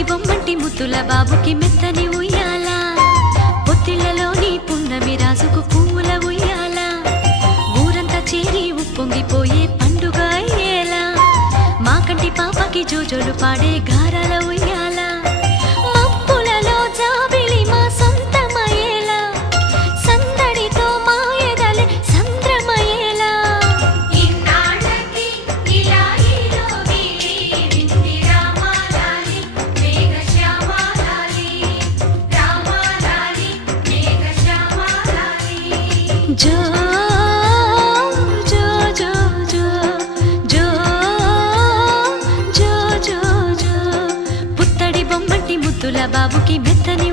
పుత్తడి బొమ్మంటి ముద్దుల బాబుకి మెత్తని ఉయ్యాల పొత్తిళ్లలోని పున్నమి రాజుకు పువ్వుల ఉయ్యాల ఊరంతా చేరి ఉప్పొంగిపోయే పండుగ అయ్యేలా మా కంటి పాపకి జోజోలు పాడే గారాల ఉయ్యాల మబ్బులలో జాబిలి మా సొంతమయ్యేలా సందడితో మా ఎదలే సంద్రమయ్యేలా ఇన్నాళ్ళకి ఇలా ఈలోని వింది రామాలాలి మేఘశ్యామాలాలి రామాలాలి మేఘశ్యామాలాలి జో జో జో జో జో జో జో జో పుత్తడి బొమ్మంటి ముద్దుల బాబుకి మెత్తని